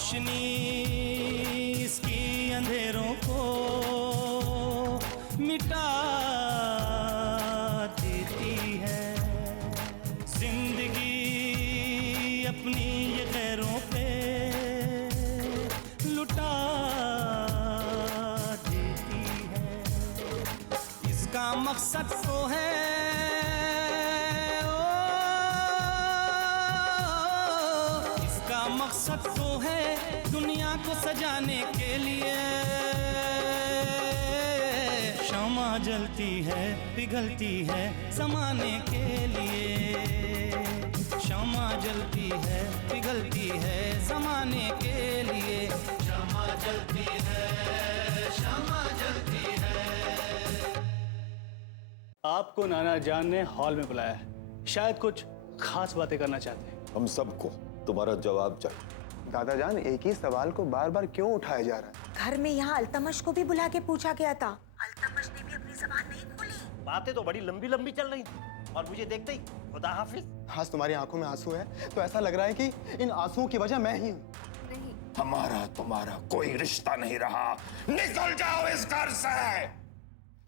रोशनी इसकी अंधेरों को मिटा देती है। जिंदगी अपनी ये गैरों पे लुटा देती है। इसका मकसद तो है मकसद तो है दुनिया को सजाने के लिए। शम्मा जलती है पिघलती है ज़माने के लिए। शम्मा जलती है पिघलती है ज़माने के लिए। शम्मा जलती है, शम्मा जलती है। आपको नाना जान ने हॉल में बुलाया है, शायद कुछ खास बातें करना चाहते हैं। हम सबको तुम्हारा जवाब चाहिए। दादा जान, एक ही सवाल को बार बार क्यों उठाया जा रहा है? घर में यहाँ अल्तमश को भी बुला के पूछा गया था, अल्तमश ने भी अपनी जुबान नहीं खोली। बातें तो बड़ी लंबी लंबी चल रही थी और मुझे देखते ही खुदा हाफिज। आज तुम्हारी आंखों में आंसू है तो ऐसा लग रहा है कि इन आंसुओं की वजह मैं ही हूँ। नहीं, हमारा तुम्हारा कोई रिश्ता नहीं रहा। निकल जाओ इस घर से।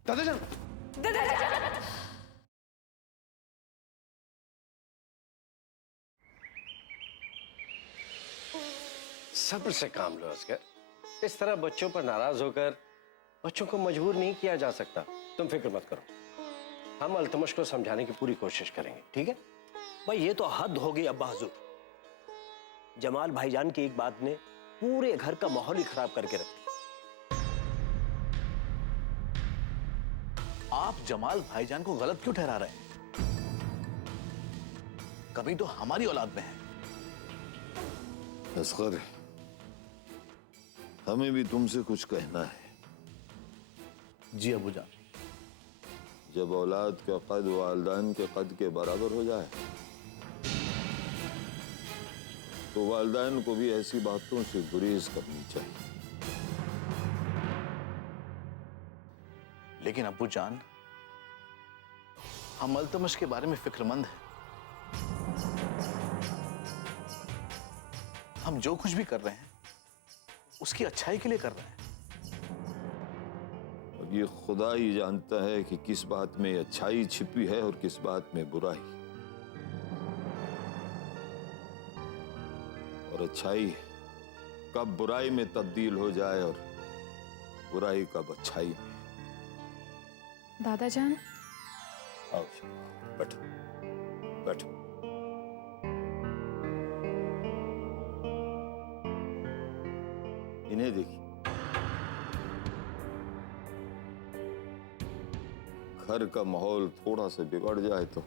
दादा जान, सब्र से काम लो असगर। इस तरह बच्चों पर नाराज होकर बच्चों को मजबूर नहीं किया जा सकता। तुम फिक्र मत करो, हम अल्तमश को समझाने की पूरी कोशिश करेंगे, ठीक है? भाई ये तो हद हो गई अब्बा हुजूर। जमाल भाईजान की एक बात ने पूरे घर का माहौल ही खराब करके रख दिया। आप जमाल भाईजान को गलत क्यों ठहरा रहे हैं? कभी तो हमारी औलाद में है। असगर, हमें भी तुमसे कुछ कहना है। जी अबू जान। जब औलाद का कद वालिदैन के कद के बराबर हो जाए तो वालिदैन को भी ऐसी बातों से गुरेज करनी चाहिए। लेकिन अबू जान, हम अल्तमश के बारे में फिक्रमंद हैं। हम जो कुछ भी कर रहे हैं उसकी अच्छाई के लिए कर रहे हैं। और ये खुदा ही जानता है कि किस बात में अच्छाई छिपी है और किस बात में बुराई। और अच्छाई कब बुराई में तब्दील हो जाए और बुराई कब अच्छाई में। दादा जान, आओ बैठो बैठो। इन्हें देखिए, घर का माहौल थोड़ा सा बिगड़ जाए तो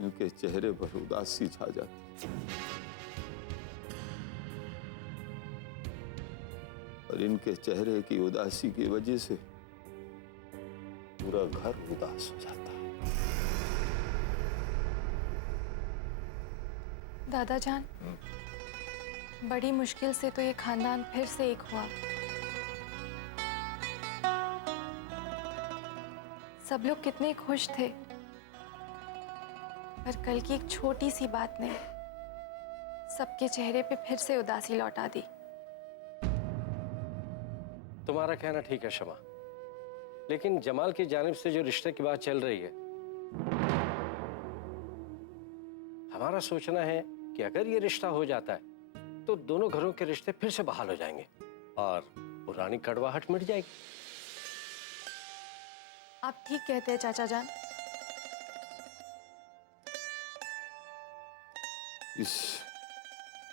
इनके चेहरे पर उदासी छा जाती। और इनके चेहरे की उदासी की वजह से पूरा घर उदास हो जाता है। दादा जान, बड़ी मुश्किल से तो ये खानदान फिर से एक हुआ। सब लोग कितने खुश थे, पर कल की एक छोटी सी बात ने सबके चेहरे पे फिर से उदासी लौटा दी। तुम्हारा कहना ठीक है शमा, लेकिन जमाल की जानिब से जो रिश्ते की बात चल रही है, हमारा सोचना है कि अगर ये रिश्ता हो जाता है तो दोनों घरों के रिश्ते फिर से बहाल हो जाएंगे और पुरानी कड़वाहट मिट जाएगी। आप ठीक कहते हैं चाचा जान। इस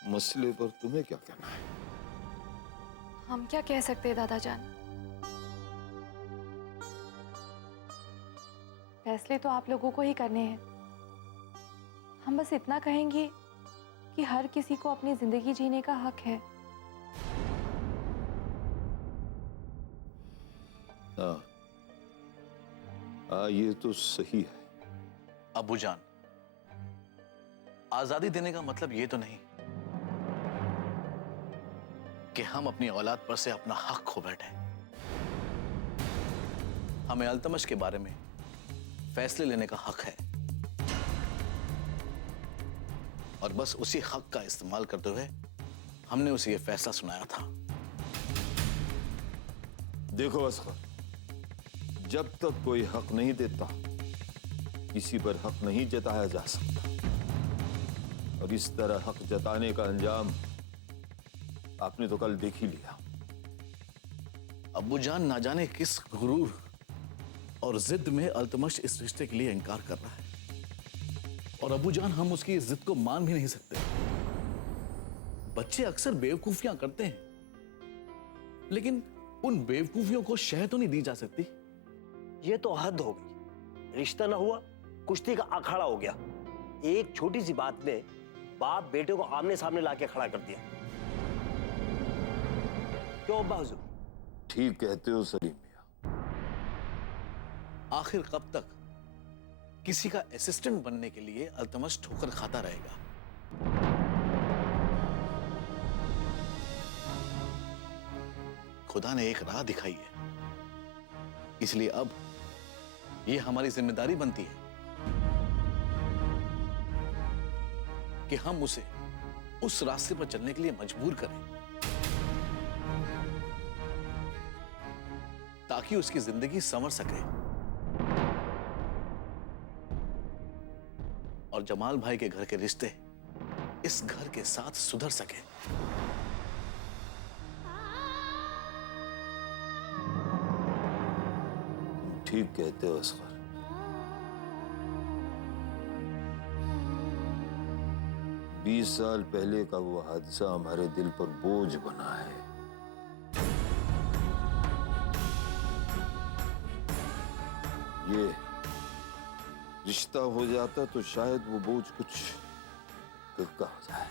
मसले पर तुम्हें क्या कहना है? हम क्या कह सकते हैं दादा जान, फैसले तो आप लोगों को ही करने हैं। हम बस इतना कहेंगे कि हर किसी को अपनी जिंदगी जीने का हक है। हाँ, ये तो सही है। अबू जान, आजादी देने का मतलब ये तो नहीं कि हम अपनी औलाद पर से अपना हक खो बैठे। हमें अल्तमश के बारे में फैसले लेने का हक है और बस उसी हक का इस्तेमाल करते हुए हमने उसे ये फैसला सुनाया था। देखो असगर, जब तक कोई हक नहीं देता किसी पर हक नहीं जताया जा सकता, और इस तरह हक जताने का अंजाम आपने तो कल देख ही लिया। अब्बूजान ना जाने किस गुरूर और जिद में अल्तमश इस रिश्ते के लिए इनकार कर रहा है, और अब्बूजान हम उसकी इस जिद को मान भी नहीं सकते। बच्चे अक्सर बेवकूफियां करते हैं, लेकिन उन बेवकूफियों को शह तो नहीं दी जा सकती। ये तो हद हो गई। रिश्ता ना हुआ, कुश्ती का अखाड़ा हो गया। एक छोटी सी बात ने बाप बेटे को आमने सामने लाके खड़ा कर दिया। क्यों अब्बा हुजूर? ठीक कहते हो सलीम मियां। आखिर कब तक किसी का असिस्टेंट बनने के लिए अल्तमश ठोकर खाता रहेगा? खुदा ने एक राह दिखाई है, इसलिए अब यह हमारी जिम्मेदारी बनती है कि हम उसे उस रास्ते पर चलने के लिए मजबूर करें, ताकि उसकी जिंदगी संवर सके और जमाल भाई के घर के रिश्ते इस घर के साथ सुधर सके। ठीक कहते हो असगर। 20 साल पहले का वो हादसा हमारे दिल पर बोझ बना है। ये रिश्ता हो जाता तो शायद वो बोझ कुछ हल्का हो जाए।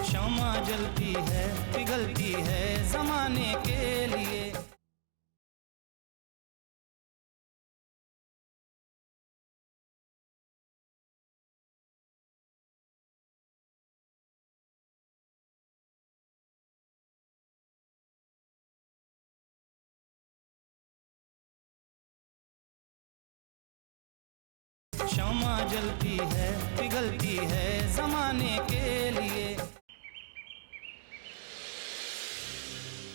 क्षमा जलती है पिघलती है जमाने के लिए। क्षमा जलती है पिघलती है जमाने के लिए।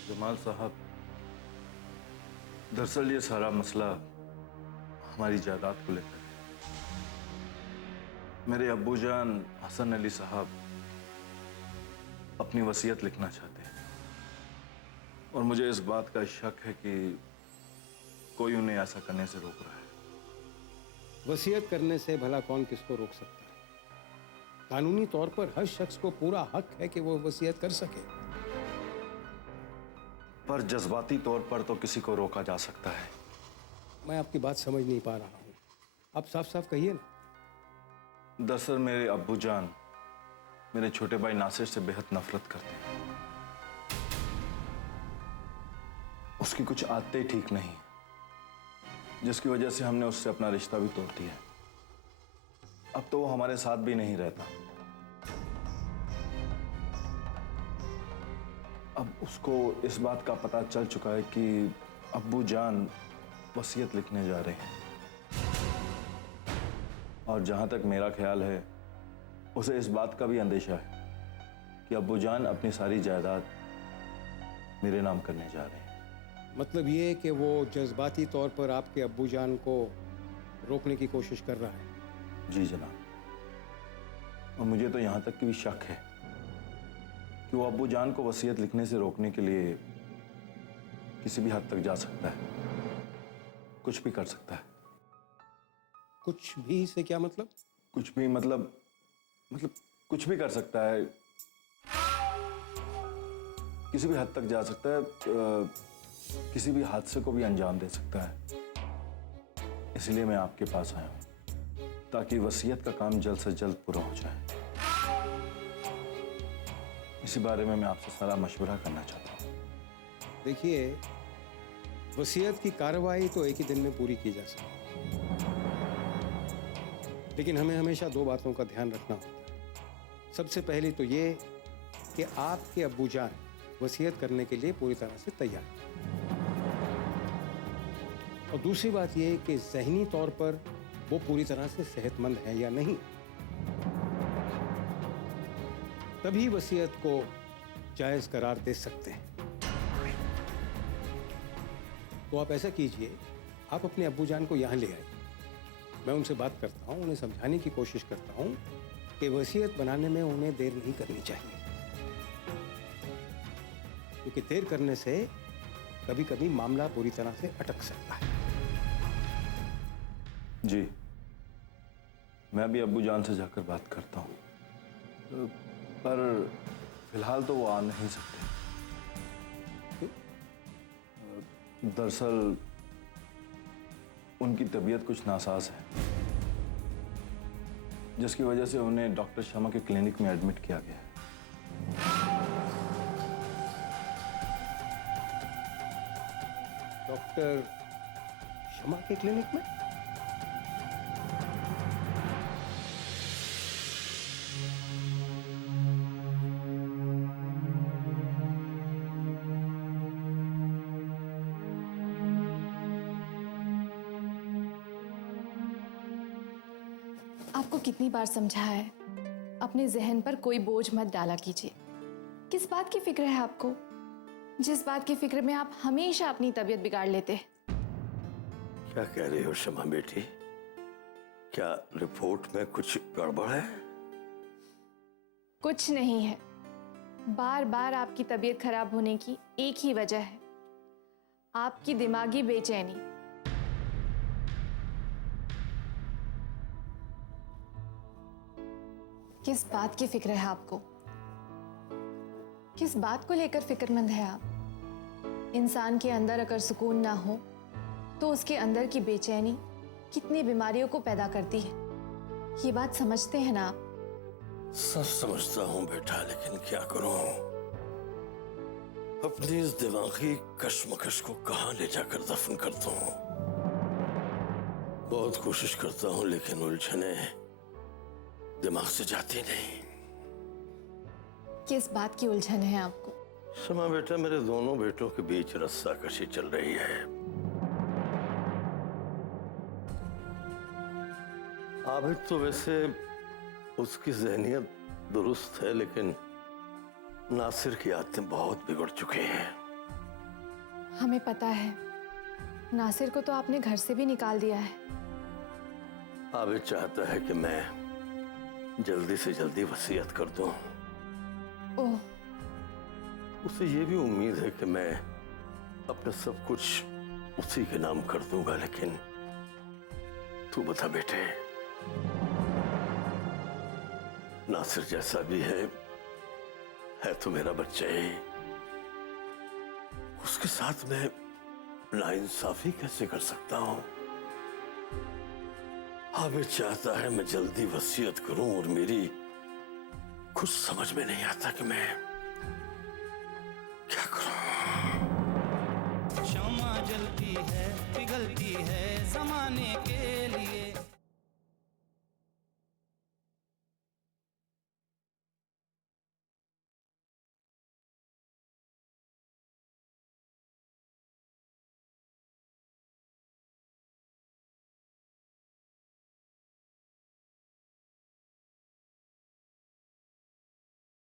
जमाल साहब, दरअसल ये सारा मसला हमारी जायदाद को लेकर है। मेरे अब्बूजान हसन अली साहब अपनी वसीयत लिखना चाहते हैं, और मुझे इस बात का शक है कि कोई उन्हें ऐसा करने से रोक रहा है। वसीयत करने से भला कौन किसको रोक सकता है? कानूनी तौर पर हर शख्स को पूरा हक है कि वो वसीयत कर सके, पर जज्बाती तौर पर तो किसी को रोका जा सकता है। मैं आपकी बात समझ नहीं पा रहा हूँ। आप साफ साफ कहिए ना। दरअसल मेरे अब्बूजान मेरे छोटे भाई नासिर से बेहद नफरत करते हैं। उसकी कुछ आदतें ठीक नहीं, जिसकी वजह से हमने उससे अपना रिश्ता भी तोड़ दिया। अब तो वो हमारे साथ भी नहीं रहता। अब उसको इस बात का पता चल चुका है कि अब्बू जान वसीयत लिखने जा रहे हैं, और जहां तक मेरा ख्याल है उसे इस बात का भी अंदेशा है कि अब्बू जान अपनी सारी जायदाद मेरे नाम करने जा रहे हैं। मतलब ये कि वो जज्बाती तौर पर आपके अब्बूजान को रोकने की कोशिश कर रहा है। जी जनाब, और मुझे तो यहां तक की भी शक है कि वो अब्बू जान को वसीयत लिखने से रोकने के लिए किसी भी हद तक जा सकता है, कुछ भी कर सकता है। कुछ भी से क्या मतलब? कुछ भी मतलब कुछ भी कर सकता है, किसी भी हद तक जा सकता है, किसी भी हादसे को भी अंजाम दे सकता है। इसलिए मैं आपके पास आया हूं, ताकि वसीयत का काम जल्द से जल्द पूरा हो जाए। इसी बारे में मैं आपसे सारा मशवरा करना चाहता हूं। देखिए, वसीयत की कार्रवाई तो एक ही दिन में पूरी की जा सकती है, लेकिन हमें हमेशा दो बातों का ध्यान रखना होता है। सबसे पहले तो ये कि आपके अब्बू जान वसीयत करने के लिए पूरी तरह से तैयार हैं। और दूसरी बात ये कि ज़हनी तौर पर वो पूरी तरह से सेहतमंद है या नहीं, तभी वसीयत को जायज करार दे सकते हैं। तो आप ऐसा कीजिए, आप अपने अब्बू जान को यहाँ ले आइए, मैं उनसे बात करता हूँ, उन्हें समझाने की कोशिश करता हूँ कि वसीयत बनाने में उन्हें देर नहीं करनी चाहिए, क्योंकि देर करने से कभी कभी मामला पूरी तरह से अटक सकता है। जी, मैं भी अब्बू जान से जाकर बात करता हूँ, पर फिलहाल तो वो आ नहीं सकते। दरअसल उनकी तबीयत कुछ नासाज है, जिसकी वजह से उन्हें डॉक्टर शर्मा के क्लिनिक में एडमिट किया गया है। डॉक्टर शर्मा के क्लिनिक में? आपको कितनी बार समझाया है, अपने जहन पर कोई बोझ मत डाला कीजिए। किस बात की फिक्र है आपको, जिस बात की फिक्र में आप हमेशा अपनी तबीयत बिगाड़ लेते हैं? क्या कह रही हो शमा बेटी? क्या रिपोर्ट में कुछ गड़बड़ है? कुछ नहीं है, बार बार आपकी तबीयत खराब होने की एक ही वजह है, आपकी दिमागी बेचैनी। किस बात की फिक्र है आपको? किस बात को लेकर फिक्रमंद है आप? इंसान के अंदर अगर सुकून ना हो तो उसके अंदर की बेचैनी कितनी बीमारियों को पैदा करती है, ये बात समझते हैं ना आप? सब समझता हूँ बेटा, लेकिन क्या करूँ? अपनी इस दिमागी कश्मकश को कहाँ ले जाकर दफन करता हूँ? बहुत कोशिश करता हूँ, लेकिन उलझने दिमाग से जाती नहीं। किस बात की उलझन है आपको? शमा बेटा, मेरे दोनों बेटों के बीच रस्साकशी चल रही है। आबिद तो वैसे उसकी ज़हनियत दुरुस्त है, लेकिन नासिर की आदतें बहुत बिगड़ चुकी हैं। हमें पता है, नासिर को तो आपने घर से भी निकाल दिया है। आबिद चाहता है कि मैं जल्दी से जल्दी वसीयत कर दूं। ओह, उसे ये भी उम्मीद है कि मैं अपना सब कुछ उसी के नाम कर दूंगा, लेकिन तू बता बेटे, नासिर जैसा भी है तो मेरा बच्चा ही। उसके साथ मैं नाइंसाफी कैसे कर सकता हूं? आबिद चाहता है मैं जल्दी वसीयत करूं, और मेरी कुछ समझ में नहीं आता कि मैं क्या करूं। शम्मा जलती है, पिघलती है ज़माने के लिए।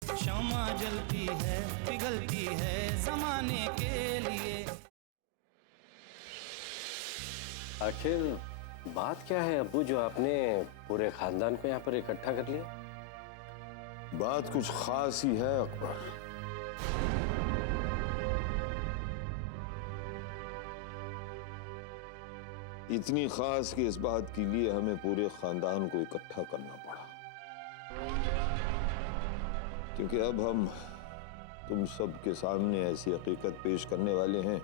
शम्मा जलती है, पिघलती है ज़माने के लिए। आखिर बात क्या है अब्बू, जो आपने पूरे खानदान को यहाँ पर इकट्ठा कर लिया? बात कुछ खास ही है अकबर। इतनी खास कि इस बात के लिए हमें पूरे खानदान को इकट्ठा करना पड़ा, क्योंकि अब हम तुम सब के सामने ऐसी हकीकत पेश करने वाले हैं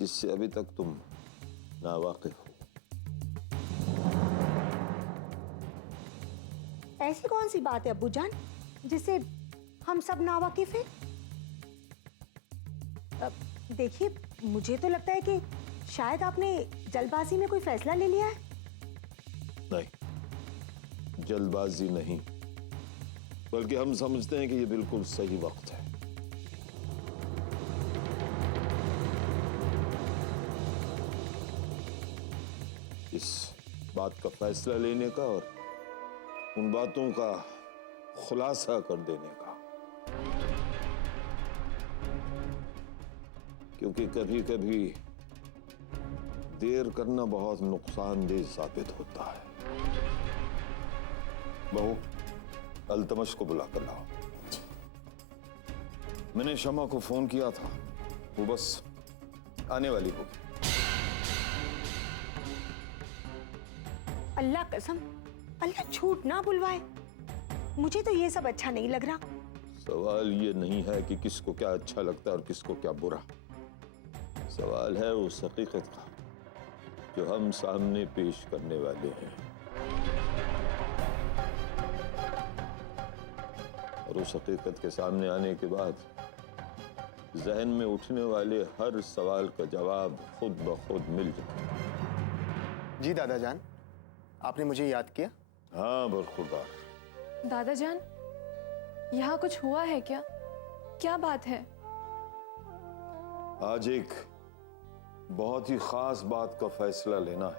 जिससे अभी तक तुम नावाकिफ हो। ऐसी कौन सी बात है अब्बूजान जिससे हम सब नावाकिफ हैं? देखिए, मुझे तो लगता है कि शायद आपने जल्दबाजी में कोई फैसला ले लिया है। नहीं, जल्दबाजी नहीं, बल्कि हम समझते हैं कि ये बिल्कुल सही वक्त है। इस बात का फैसला लेने का और उन बातों का खुलासा कर देने का, क्योंकि कभी कभी देर करना बहुत नुकसानदेह साबित होता है। बहू, अल्तमश को बुला कर लाओ। मैंने शमा को फोन किया था, वो बस आने वाली होगी। अल्लाह कसम, अल्लाह झूठ ना बुलवाए। मुझे तो ये सब अच्छा नहीं लग रहा। सवाल ये नहीं है कि किसको क्या अच्छा लगता है और किसको क्या बुरा। सवाल है उस हकीकत का जो हम सामने पेश करने वाले हैं, और उस हकीकत के सामने आने के बाद जहन में उठने वाले हर सवाल का जवाब खुद ब खुद मिल जाए। जी दादा जान, आपने मुझे याद किया? हाँ बरखुरदार। दादाजान, यहाँ कुछ हुआ है क्या? क्या बात है? आज एक बहुत ही खास बात का फैसला लेना है,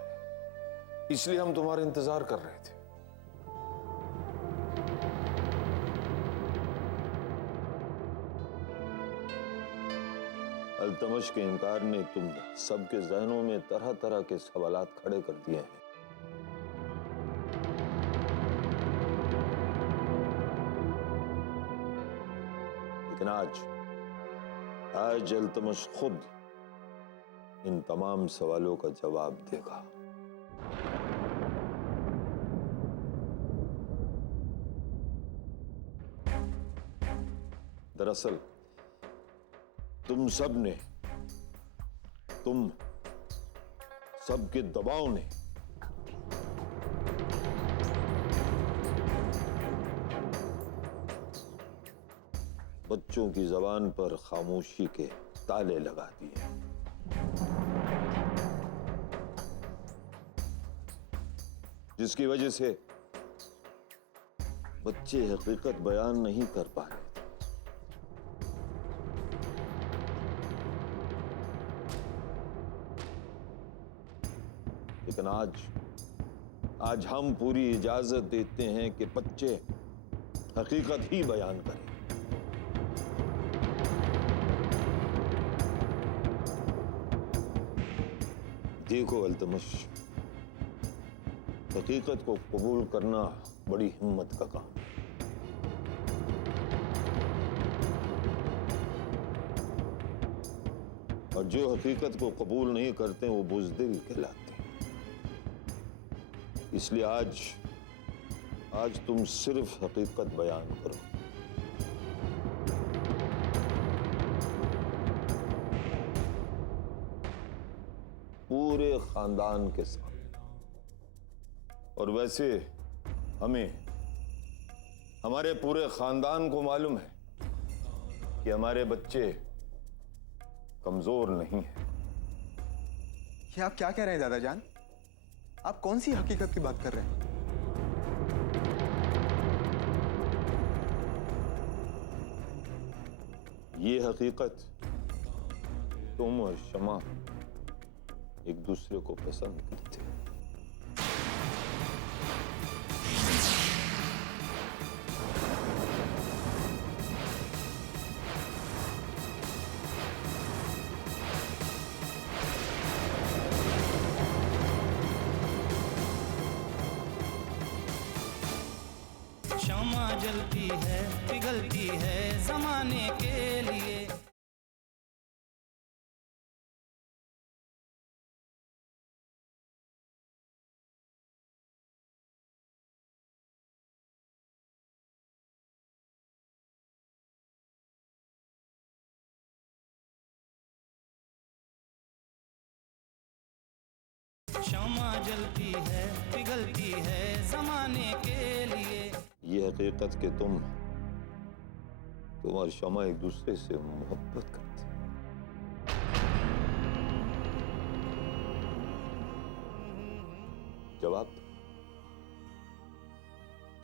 इसलिए हम तुम्हारा इंतजार कर रहे थे। अल्तमश के इनकार ने तुम सबके जहनों में तरह तरह के सवालात खड़े कर दिए हैं। लेकिन आज अल्तमश खुद इन तमाम सवालों का जवाब देगा। दरअसल तुम सबके दबाव ने बच्चों की जबान पर खामोशी के ताले लगा दिए, जिसकी वजह से बच्चे हकीकत बयान नहीं कर पा रहे थे। लेकिन आज हम पूरी इजाजत देते हैं कि बच्चे हकीकत ही बयान करें। देखो अल्तमश, हकीकत को कबूल करना बड़ी हिम्मत का काम है। और जो हकीकत को कबूल नहीं करते वो बुज़दिल कहलाते हैं। इसलिए आज तुम सिर्फ हकीकत बयान करो। पूरे खानदान के सामने। और वैसे हमारे पूरे खानदान को मालूम है कि हमारे बच्चे कमजोर नहीं हैं। ये आप क्या कह रहे हैं दादा जान? आप कौन सी हकीकत की बात कर रहे हैं? ये हकीकत तुम और शमा एक दूसरे को पसंद करते हो। शमा जलती है, पिघलती है जमाने के लिए। शम्मा जलती है पिघलती है जमाने के लिए। ये हकीकत कि तुम और शमा एक दूसरे से मोहब्बत करते।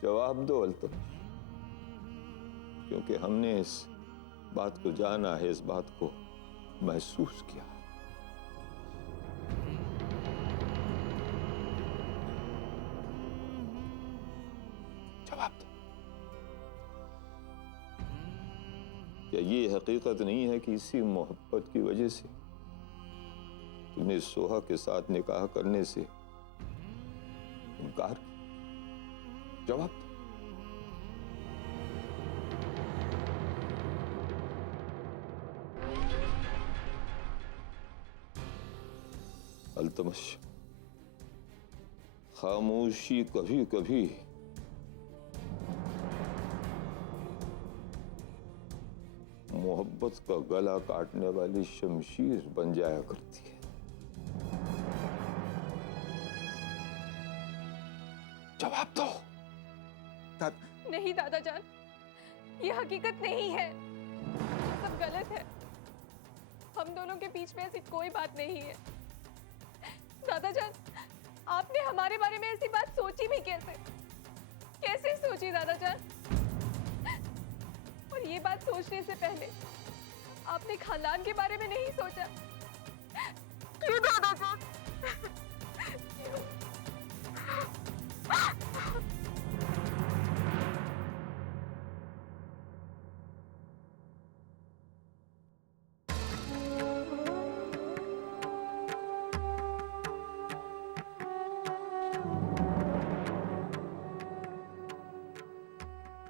जवाब दो अल्तमश, क्योंकि हमने इस बात को जाना है, इस बात को महसूस किया। जवाब दो, क्या ये हकीकत नहीं है कि इसी मोहब्बत की वजह से तुमने सोहा के साथ निकाह करने से इनकार किया? जवाब दो। अल्तमश, खामोशी कभी कभी मोहब्बत का गला काटने वाली शमशीर बन जाया करती है। जवाब दो। नहीं दादा जान, ये हकीकत नहीं है, सब गलत है। हम दोनों के बीच में ऐसी कोई बात नहीं है। दादा जान, आपने हमारे बारे में ऐसी बात सोची भी कैसे सोची दादा जान? और ये बात सोचने से पहले आपने खानदान के बारे में नहीं सोचा? क्यों दादा जान?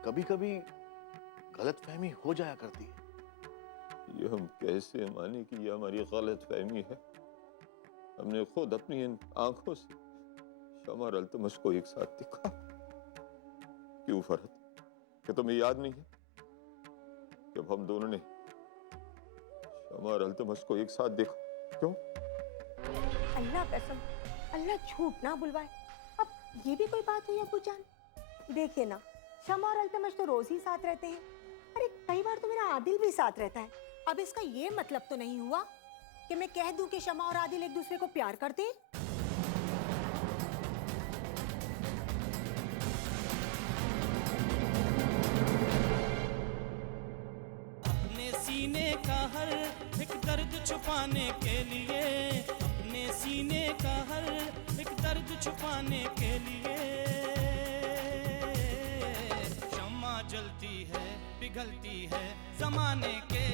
कभी कभी गलतफहमी हो जाया करती है। ये हम कैसे माने कि ये हमारी गलतफहमी है? हमने खुद अपनी इन आंखों से शमा और अल्तमश को एक साथ देखा। क्यों फरहत, कि तुम्हें याद नहीं है जब हम दोनों ने शमा और अल्तमश को एक साथ देखा? क्यों? अल्लाह कसम, अल्लाह झूठ ना बुलवाए। अब ये भी कोई बात हुई अब्बू जान? देखिए ना, शमा और अल्तमश तो रोज ही साथ रहते हैं। अरे कई बार तो मेरा आदिल भी साथ रहता है। अब इसका ये मतलब तो नहीं हुआ कि मैं कह दूं कि शमा और आदिल एक दूसरे को प्यार करते हैं। अपने सीने का हर एक दर्द छुपाने के लिए, अपने सीने का हर एक दर्द छुपाने के लिए जलती है पिघलती है जमाने के